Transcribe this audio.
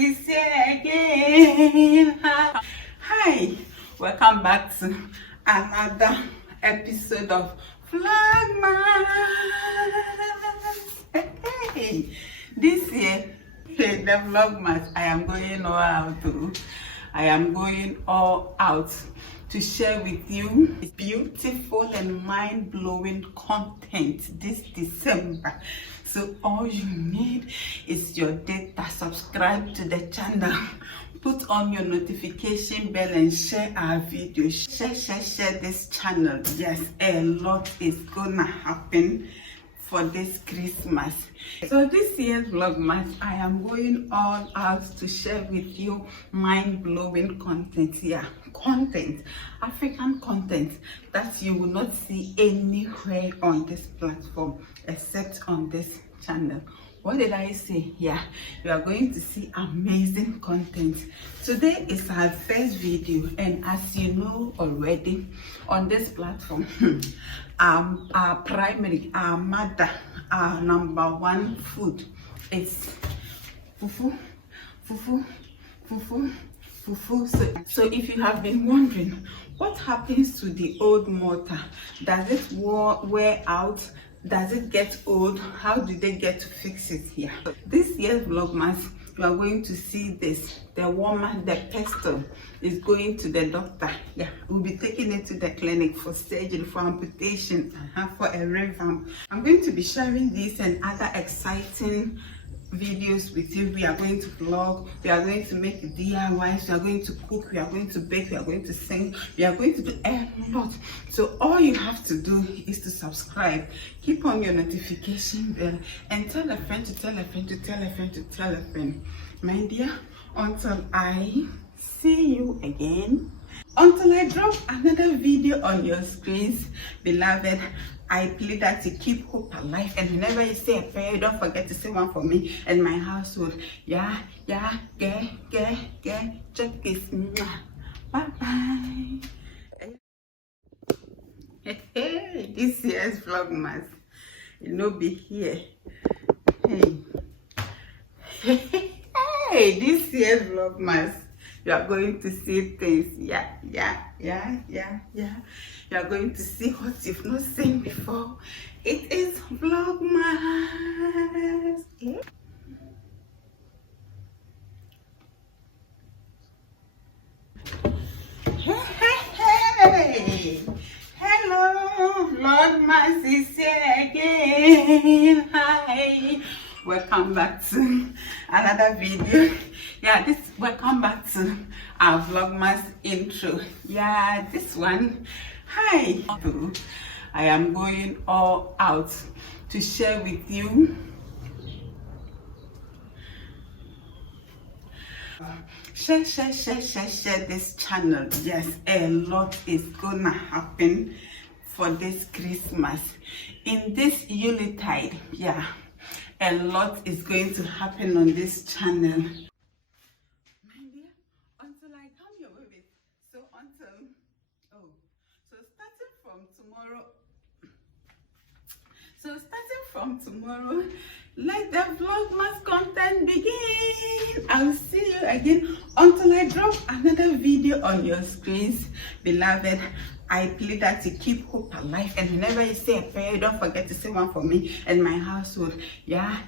is here again. Hi, welcome back to another episode of Vlogmas. Hey, this year, the Vlogmas, I am going all out to share with you beautiful and mind-blowing content this December. So all you need is your data. Subscribe to the channel, put on your notification bell and share our videos. Share this channel. Yes, a lot is gonna happen for this Christmas. So this year's Vlogmas, I am going all out to share with you mind-blowing content. Yeah, content, African content that you will not see anywhere on this platform except on this channel. What did I say? Yeah, you are going to see amazing content. Today is our first video, and as you know already, on this platform, our mother, our number one food is fufu, fufu, fufu, fufu. So if you have been wondering what happens to the old mortar, does it wear out? Does it get old? How do they get to fix it here? This year's Vlogmas, you are going to see this. The woman, the pestle, is going to the doctor. Yeah, we'll be taking it to the clinic for surgery, for amputation, for a revamp. I'm going to be sharing this and other exciting videos with you. We are going to vlog, we are going to make DIYs, we are going to cook, we are going to bake, we are going to sing, we are going to do a lot. So all you have to do is to subscribe, keep on your notification bell, and tell a friend to tell a friend to tell a friend to tell a friend. My dear, until I see you again, until I drop another video on your screens, beloved, I plead that you keep hope alive, and whenever you say a prayer, don't forget to say one for me and my household. Yeah, check this. Bye bye. Hey, this year's Vlogmas, you know, be here. Hey, this year's Vlogmas, you are going to see things. Yeah. You are going to see what you've not seen before. It is Vlogmas. Yeah. Hey. Hello, Vlogmas is here again. Hi. Welcome back to another video. Yeah, welcome back to our Vlogmas intro. Yeah, this one. Hi. I am going all out to share with you share this channel. Yes, a lot is gonna happen for this Christmas in this Yuletide. Yeah, a lot is going to happen on this channel. My dear, until I come your way with, so starting from tomorrow, let the Vlogmas content begin. I'll see you again until I drop another video on your screens, beloved. I plead that you keep hope alive, and whenever you say a prayer, don't forget to say one for me and my household. Yeah,